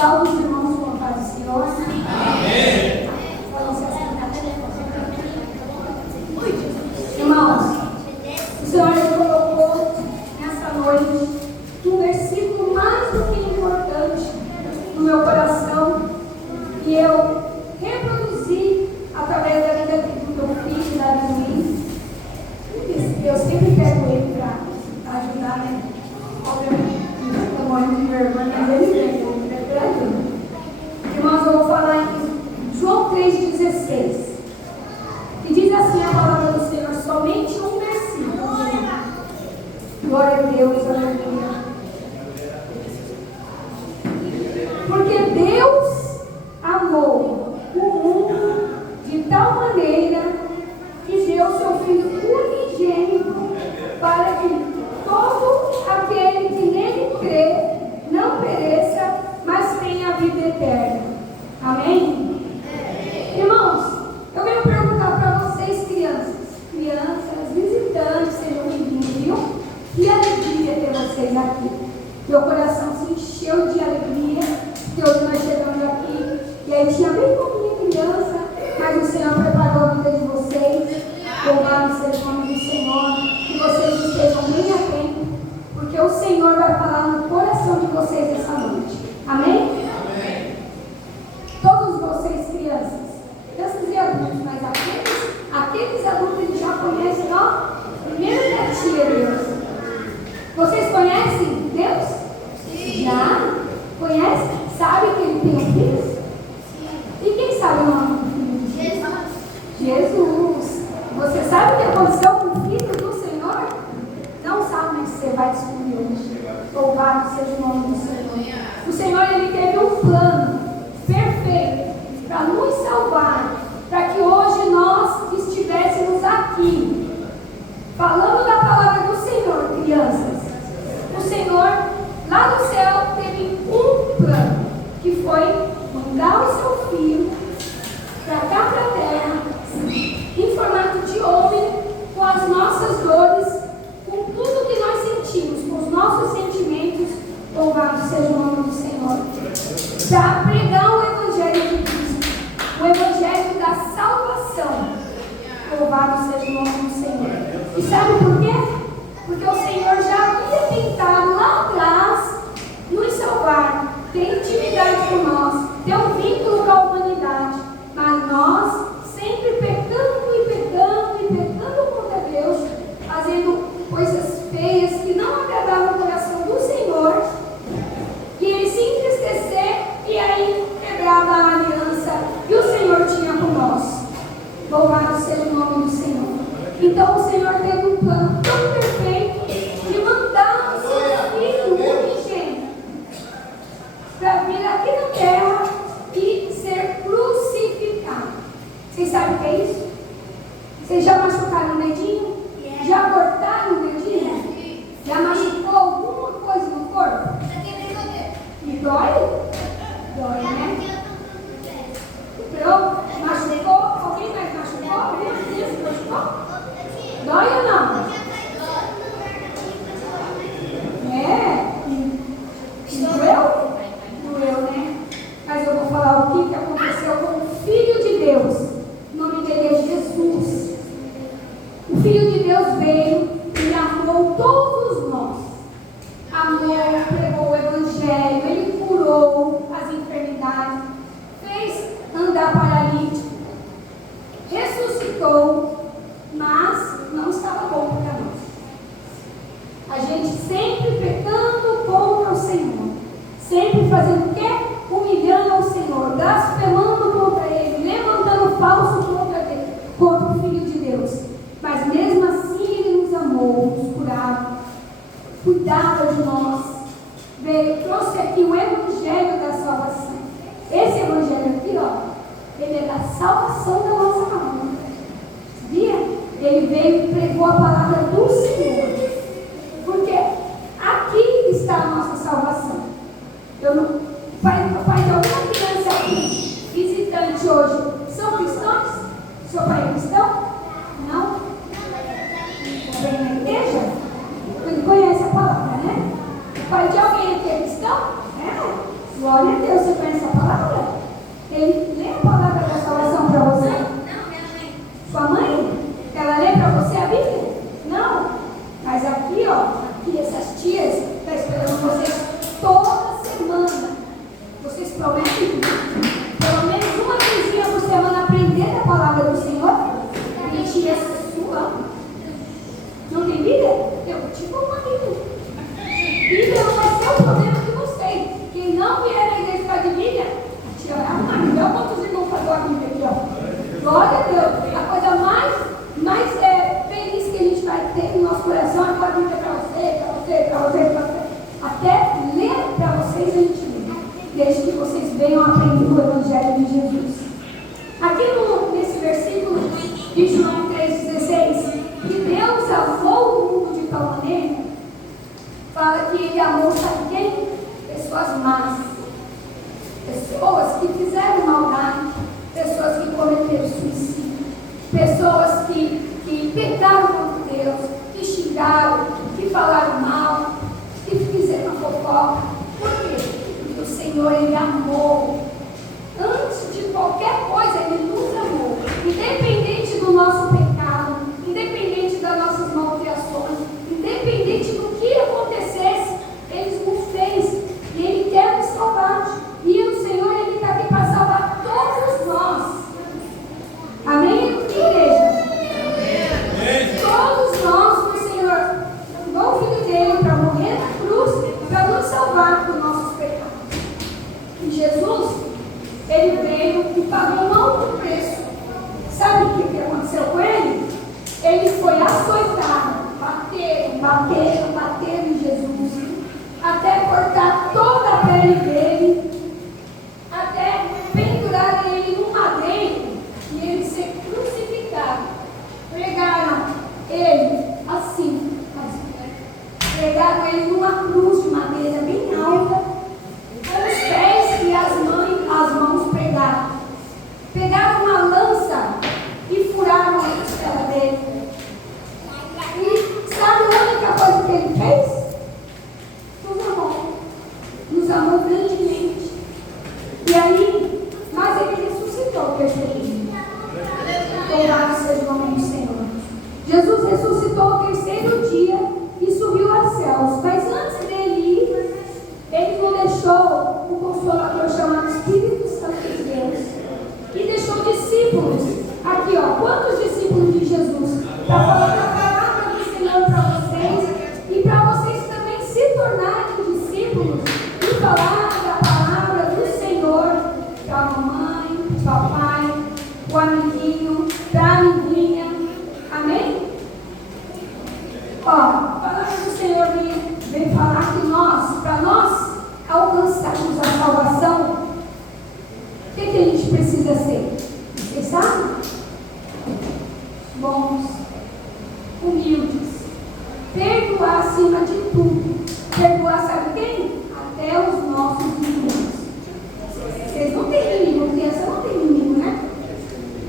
Salve os irmãos com a paz do Senhor. Amém. Irmãos, o Senhor colocou nessa noite um versículo mais do que importante no meu coração e eu reproduzi através da vida do meu filho, da Luiz. Eu sempre pego ele para ajudar, né? Obviamente, eu morro de vergonha, mas ele vem, para ajuda. Irmãos, eu vou falar em João 3,16, que diz assim a palavra do Senhor, somente um versículo. Glória a Deus, aleluia. Porque Deus amou o mundo de tal maneira que deu seu Filho unigênito para que todo aquele que nele crê não pereça, mas tenha a vida eterna. Amém? Irmãos, eu venho perguntar para vocês, crianças, visitantes, sejam bem-vindos, viu? Que alegria ter vocês aqui. Meu coração se encheu de alegria, porque hoje nós chegamos aqui e aí tinha bem pouquinha criança, mas o Senhor preparou a vida de vocês. Louvado seja o nome do Senhor, que vocês estejam bem atentos, porque o Senhor vai falar no coração de vocês essa noite. Amém? Amém. Todos vocês, crianças e adultos, mas aqueles adultos que já conhecem, ó, primeiro netinho Deus. Vocês conhecem Deus? Sim. Já? Conhecem? Sabem que Ele tem um filho? Sim. E quem sabe o nome do filho? Jesus. Você sabe o que aconteceu com o filho do Senhor? Não sabe, mas você vai descobrir hoje. Louvado seja o nome do Senhor. O Senhor, Ele teve um plano perfeito para nos salvar, para que hoje nós estivéssemos aqui, falando da palavra do Senhor, crianças. O Senhor, lá do céu, teve um plano, que foi mandar o seu filho para cá, para a terra, em formato de homem, com as nossas dores, com tudo que nós sentimos, com os nossos sentimentos. Louvado seja o nome do Senhor, para pregar o Evangelho de Cristo, o Evangelho da salvação. Louvado seja o nome do Senhor. E sabe por quê? Porque o Senhor já havia tentado lá atrás nos salvar, ter intimidade com nós, ter um vínculo com a humanidade, mas nós sempre pecando contra Deus, fazendo coisas feias que não agradavam o coração do Senhor, que Ele se entristecer e aí quebrava a aliança que o Senhor tinha com nós. Louvado seja o nome do Senhor. Então o Senhor teve um plano tão perfeito de mandar o seu Filho unigênito para vir aqui na terra e ser crucificado. Vocês sabem o que é isso? Vocês já machucaram o dedinho? Já cortaram o dedinho? Já machucou alguma coisa no corpo? E dói? Dói, né? Pronto? Machucou? Alguém mais machucou? Alguma criança machucou? Dói ou não? É? Doeu? Doeu, né? Mas eu vou falar o que aconteceu com o Filho de Deus. O nome dele é Jesus. O Filho de Deus veio e amou todos nós. Amou, pregou o Evangelho, Ele curou as enfermidades, fez andar paralítico, ressuscitou, mas não estava bom para nós. A gente sempre pecando contra o Senhor, sempre fazendo o quê? Humilhando ao Senhor, blasfemando contra Ele, levantando falso contra o Filho de Deus. Mas mesmo assim Ele nos amou, nos curava, cuidava de nós, veio, trouxe aqui o Evangelho da salvação. Esse Evangelho aqui, ó, ele é da salvação da nossa alma. Sabia? Ele veio e pregou a palavra do Senhor. Porque aqui está a nossa salvação. Pai de alguma criança aqui, visitante hoje, são cristãos? Seu pai é cristão? Não? Vem na igreja? Ele conhece a palavra, né? O pai de alguém aqui é cristão? É? Glória Glória a Deus, você conhece a palavra? Ele lê a palavra da salvação para você? Não, minha mãe. Sua mãe? Ela lê para você a Bíblia? Não. Mas aqui, ó, aqui essas tias estão esperando vocês toda semana. Vocês prometem pelo menos uma vezinha por semana aprender a palavra do Senhor? E tia sua. Não tem Bíblia? Eu te dou uma Bíblia. Bíblia não vai ser o problema de vocês. Quem não vier na igreja de Bíblia, a tia vai arrumar. Então, quantos irmãos fazem a Bíblia aqui, ó? Glória a Deus. A coisa mais feliz que a gente vai ter no nosso coração é a Bíblia para você. Até ler para vocês a gente lê. Desde que vocês venham aprender o Evangelho de Jesus. Aqui nesse versículo de João 3,16, que Deus amou o mundo de tal maneira, fala que Ele amou, sabe quem? Pessoas más, pessoas que fizeram maldade, pessoas que cometeram suicídio, pessoas que pecaram contra Deus, que xingaram, que falaram mal, que fizeram fofoca. Por quê? Porque o Senhor, Ele amou. Antes de qualquer coisa, Ele nos amou. Independente do nosso pecado, independente das nossas malcriações, independente do que acontecesse, Ele nos fez. E Ele quer nos salvar. E o Senhor, Ele está aqui para salvar todos nós. Amém, igreja? Todos nós, o Senhor mandou o Filho dele para morrer na cruz, para nos salvar dos nossos pecados. E Jesus, Ele veio e pagou um alto preço. Sabe o que aconteceu com Ele? Ele foi açoitado, bateram em Jesus, até cortar toda a pele dele, até pendurar ele num madeiro e ele ser crucificado. Pregaram ele assim, pregaram ele numa cruz de madeira bem alta, com os pés e as mãos pregaram. Pegaram uma lança e furaram a costela dele. E sabe a única coisa que ele fez? Nos amou grandemente. E aí, mas ele ressuscitou, percebeu? Louvado seja o nome do Senhor. Jesus ressuscitou ao terceiro dia e subiu aos céus. Mas antes dele ir, ele nos deixou o Consolador chamado Espírito Santo de Deus. E deixou discípulos. Aqui, ó, quantos discípulos de Jesus? Para falar da palavra do Senhor para vocês e para vocês também se tornarem discípulos e falar da palavra do Senhor para a mamãe, para o papai, o amiguinho, para a amiguinha. Amém? Ó, a palavra do Senhor vem falar que para nós alcançarmos a salvação, o que a gente precisa ser? Vocês sabem? Bons, humildes, perdoar acima de tudo. Perdoar, sabe quem? Até os nossos inimigos. Vocês não têm inimigo, criança não tem inimigo, né?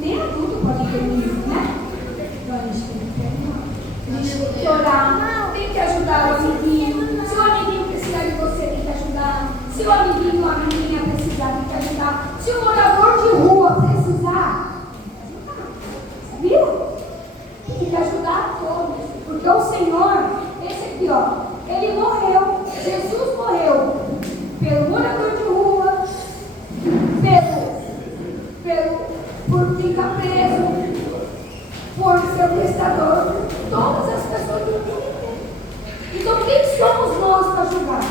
Nem adulto pode ter inimigo, né? Então a gente tem que perdoar. A gente tem que orar, tem que ajudar o amiguinho. Se o amiguinho precisar de você, tem que ajudar. Se o amiguinho ou a amiguinha precisar, tem que ajudar. Se o morador de rua precisar, sabia? Tem que ajudar a todos. Porque o Senhor, esse aqui, ó, Ele morreu. Jesus morreu pelo morador de rua, por ficar preso, por sequestrador, todas as pessoas do mundo inteiro. Então, quem somos nós para julgar?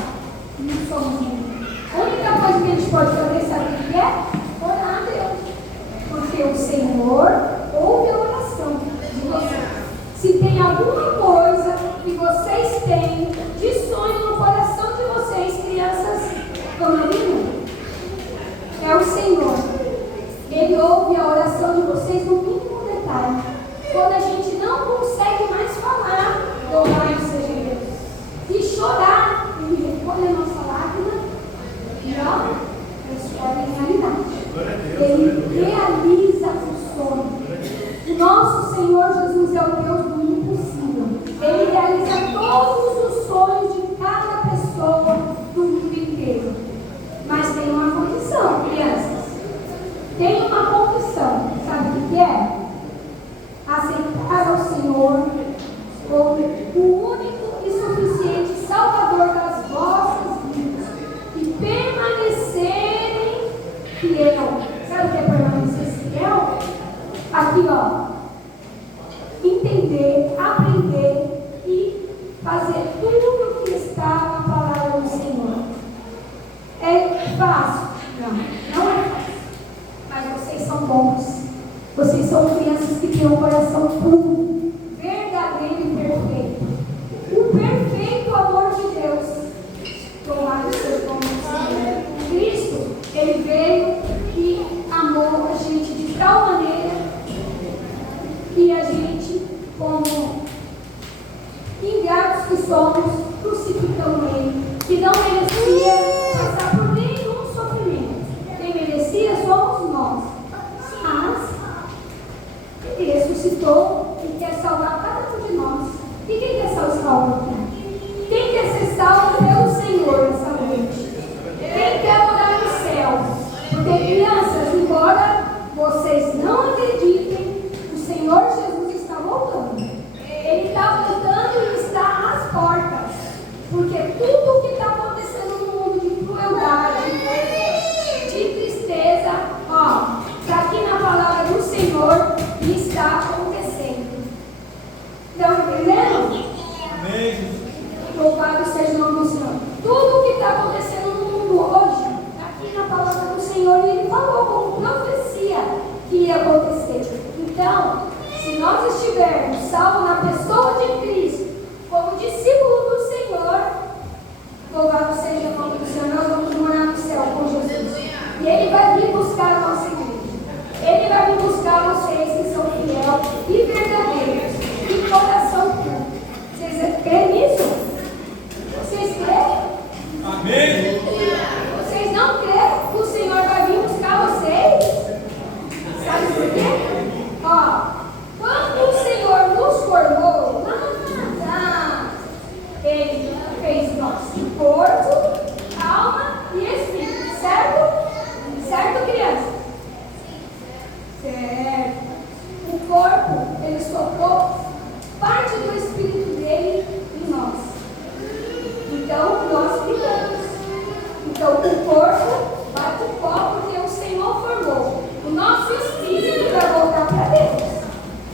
Não somos ninguém. A única coisa que a gente pode fazer, sabe o que é? Orar a Deus. Porque o Senhor ouve a oração de vocês. Se tem alguma coisa que vocês têm de sonho no coração de vocês, crianças, estão ouvindo? É o Senhor. Ele ouve a oração de vocês no mínimo detalhe. Quando a gente não consegue mais falar, louvado seja Deus. E chorar, Ele recolhe a nossa lágrima e ó, transforma em realidade. Ele realiza o sonho. O nosso Senhor Jesus é o Deus do impossível. Ele realiza todos os sonhos de cada pessoa do mundo inteiro. Mas tem fiel. Sabe o que é permanecer fiel? Aqui, ó. Entender, aprender e fazer tudo o que está na palavra do Senhor. É fácil? Não é fácil. Mas vocês são bons. Vocês são crianças que têm um coração puro, verdadeiro e perfeito. O perfeito amor de Deus. Louvado seja o nome do Senhor. Cristo, Ele veio e amou a gente de tal maneira que a gente, como ingratos que somos, crucificamos Ele, que não merecia passar por nenhum sofrimento. Quem merecia somos nós. Mas Ele ressuscitou e quer salvar cada um de nós. E quem quer ser salvo aqui? Quem quer ser salvo pelo Senhor nessa noite? Quem quer morar no céu? Porque, crianças, embora vocês não acreditem, o Senhor Jesus está voltando. Ele está voltando e está às portas. Porque tudo o que está acontecendo no mundo de crueldade, de tristeza, ó, está aqui na palavra do Senhor e está acontecendo. Estão entendendo? Amém. Louvado seja o nome do Senhor. Tudo o que está acontecendo no mundo hoje, está aqui na palavra do Senhor, e Ele falou como profecia que ia acontecer. Então, se nós estivermos salvos na pessoa de Cristo, como discípulo do Senhor, louvado seja o nome do Senhor, nós vamos morar no céu com Jesus. E Ele vai vir buscar a nossa igreja. Ele vai vir buscar vocês que são fiéis e verdadeiros, de coração puro. Vocês creem nisso? Vocês creem? Amém. Vocês não creem que o Senhor vai vir buscar vocês? Sabe por quê? Ó, quando o Senhor nos formou, lá atrás, Ele fez nosso corpo, alma e espírito, certo? Certo, criança? Certo. O corpo, Ele socou parte do espírito dele em nós. Então, nós vivemos. Então, o corpo vai para o pó porque o Senhor formou. O nosso espírito vai voltar para Deus.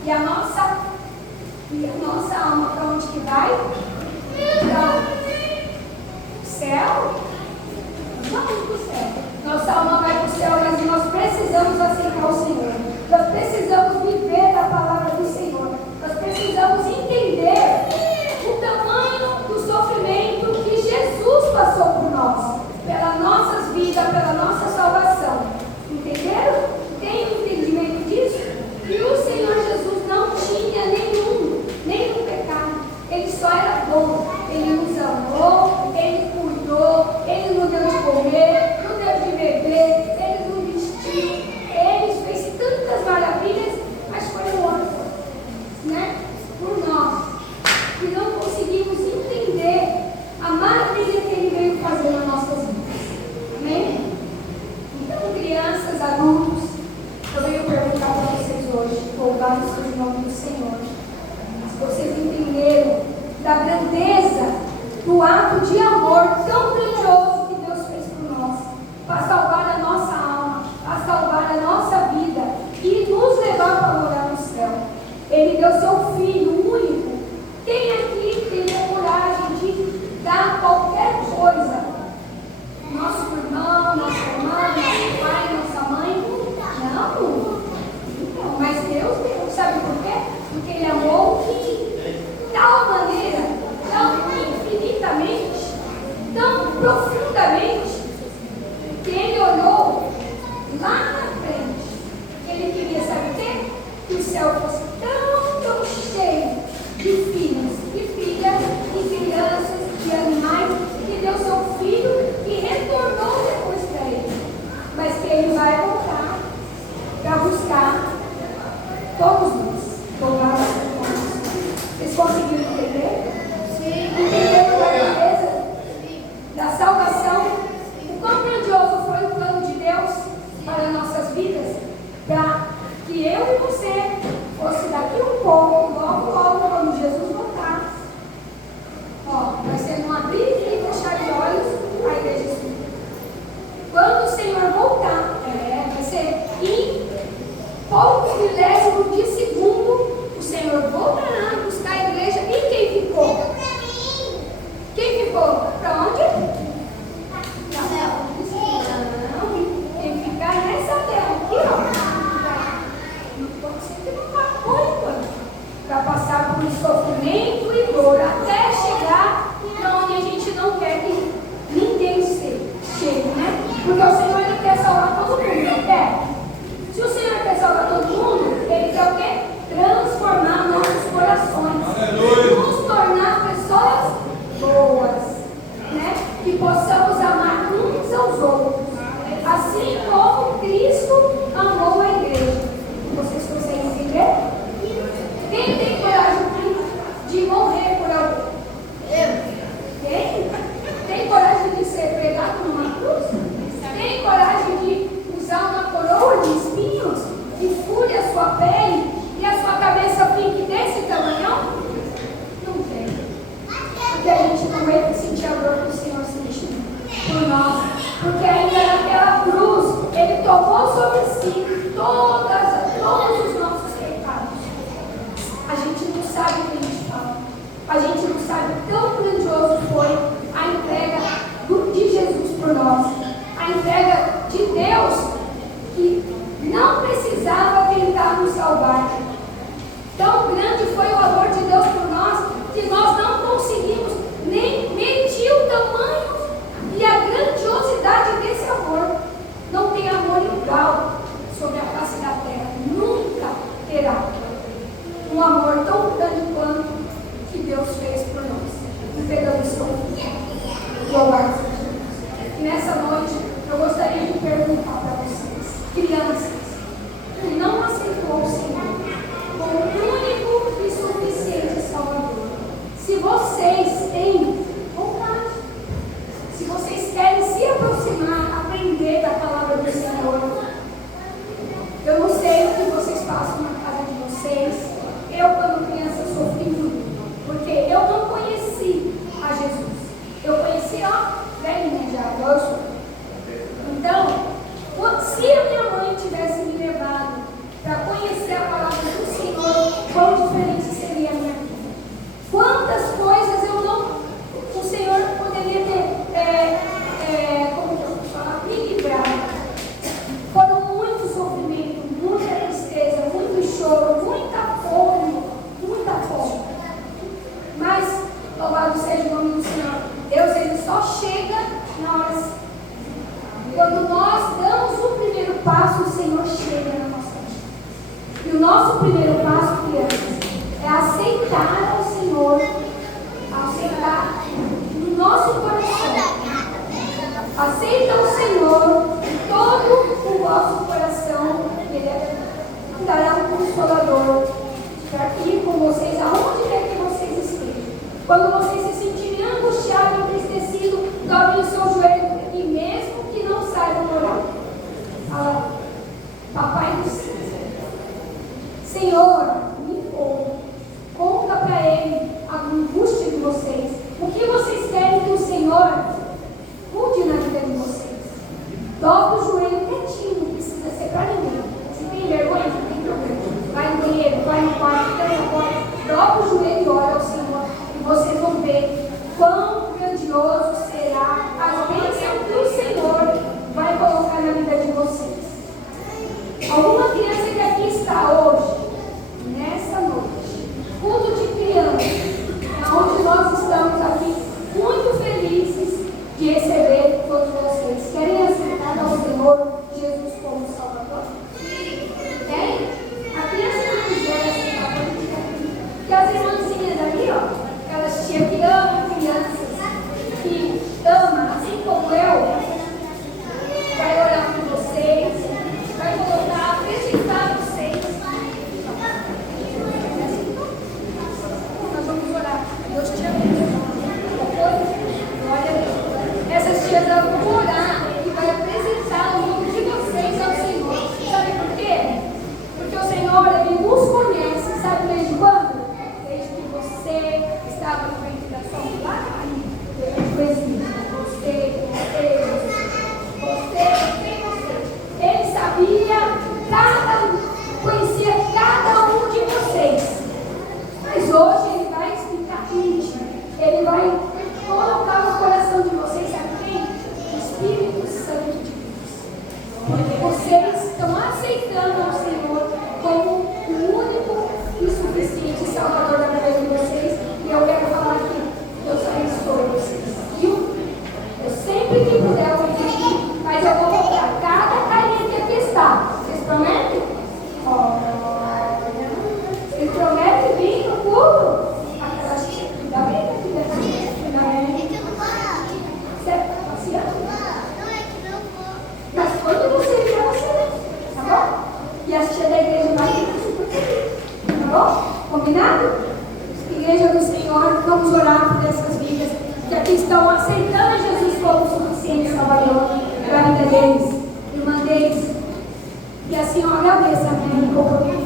E a nossa alma para onde que vai? Para o céu? Vamos para o céu. Nossa alma vai para o céu, mas nós precisamos aceitar o Senhor. Nós precisamos viver da palavra do Senhor. Nós precisamos entender o tamanho do sofrimento que Jesus passou por nós, pelas nossas vidas, pela nossa salvação. Entenderam? Tem entendimento disso? E o Senhor Jesus não tinha nenhum pecado. Ele só era bom. Ele nos amou, Ele cuidou, Ele nos deu de comer, nos deu de beber, Ele nos vestiu, Ele fez tantas maravilhas, mas foi um outro, né? Por nós, que não conseguimos entender a maravilha que Ele veio fazer nas nossas vidas. Amém? Então, crianças, adultos, eu venho perguntar para vocês hoje, louvado seja o nome do Senhor, se vocês entenderam da grandeza do ato de amor tão grandioso que Deus fez por nós, para salvar a nossa alma, para salvar a nossa vida e nos levar para morar no céu. Ele deu seu Filho único. Quem aqui teria coragem de dar qualquer coisa? Nosso irmão, nossa irmã, nosso pai, nossa mãe? Não. Então, mas Deus deu. Sabe por quê? Porque Ele amou de tal maneira, tão infinitamente, tão profundamente, que Ele olhou lá na frente. Ele queria, sabe o quê? Que o céu fosse tão cheio possamos amar uns aos outros, assim como Cristo amou a igreja. Vocês conseguem entender? Quem tem coragem de morrer por alguém? Tem coragem de ser pregado numa cruz? Tem coragem de usar uma coroa de espinhos que fure a sua pele e a sua cabeça fique desse tamanho? Não tem. Porque a gente não vai sentir a dor do Senhor sentindo por nós. Porque ainda naquela cruz, Ele tomou sobre si todos os nossos pecados. A gente não sabe o que a gente fala. A gente não sabe tão grandioso foi a entrega de Jesus por nós. A entrega de Deus que não precisava tentar nos salvar. Tão grande foi o amor de Deus por nós que nós não conseguimos nem medir o tamanho e a grandiosidade desse amor. Não tem amor igual sobre a face da terra. Nunca terá um amor tão grande quanto que Deus fez por nós. Entregando seu filho. Louvado seja Deus. E nessa noite eu gostaria de perguntar para vocês, crianças, que não aceitou o Senhor como o único e suficiente Salvador. Se vocês têm vontade, se vocês querem se aproximar, aprender da palavra do Senhor, eu não sei o que vocês passam na casa de vocês. Eu, quando criança, sofri muito, porque eu não conheci a Jesus. Eu conheci, velhinha já, igual eu sou. Então, se a minha mãe tivesse me levado para conhecer a palavra do Senhor, quão diferente seria a minha vida. Quantas coisas eu não, o Senhor poderia ter, como que eu posso falar, me livrado. Foram muito sofrimento, muita tristeza, muito choro, muita fome, muita fome. Mas, louvado seja o nome do Senhor, Deus, Ele só chega na hora. Quando nós damos o primeiro passo, o Senhor chega na nossa vida. E o nosso primeiro passo, crianças, é aceitar ao Senhor, aceitar no nosso coração. Aceita o Senhor em todo o vosso coração, e Ele dará um consolador para ir com vocês aonde quer que vocês estejam. Quando vocês se sentirem angustiados, entristecidos, dobrem o seu joelho e mesmo que não saibam orar, fala: Papai do céu, Senhor, me ouve. Conta para Ele a angústia de vocês. O que vocês querem que o Senhor mude na vida de vocês. Dobra o joelho quietinho, não precisa ser para ninguém. Se tem vergonha, não tem problema. Vai no banheiro, vai no quarto, vai na porta, dobra o joelho e ora ao Senhor. E vocês vão ver quão grandioso será a bênção que o Senhor vai colocar na vida de vocês. Alguma criança que aqui está hoje, nessa noite, culto de criança, onde nós estamos aqui muito felizes de receber todos vocês. Querem aceitar ao Senhor Jesus como Salvador? Querem? A criança que quiser aceitar, pode ficar aqui. Porque as irmãzinhas ali, aquelas tias que amam crianças, que amam, assim como eu, vai orar por vocês, vai colocar, apresentar vocês. Nós vamos orar. Deus te abençoe. Glória a Deus. Essas tias vão orar e vai apresentar o nome de vocês ao Senhor. Sabe por quê? Porque o Senhor, Ele nos conhece. Sabe desde quando? Desde que você estava no ventre da sua mãe lá. Ele sabia conhecia cada um de vocês. Mas hoje Ele vai explicar isso. Ele vai colocar no coração de vocês, sabe quem? O Espírito Santo de Deus. Porque vocês estão aceitando ao Senhor como o único e suficiente Salvador da vida de vocês. E eu quero falar aqui, Deus abençoe vocês. Viu? Eu sempre que puder eu vou pedir, mas eu vou comprar cada carinha que aqui está. Vocês prometem? Vocês prometem vir no culto? Aquela tia que dá bem, que dá bem. Você bom? Combinado? Igreja do Senhor, vamos orar por essas vidas que aqui estão aceitando Jesus como suficiente Salvador para a vida deles, irmã deles. E assim eu agradeço, amém, por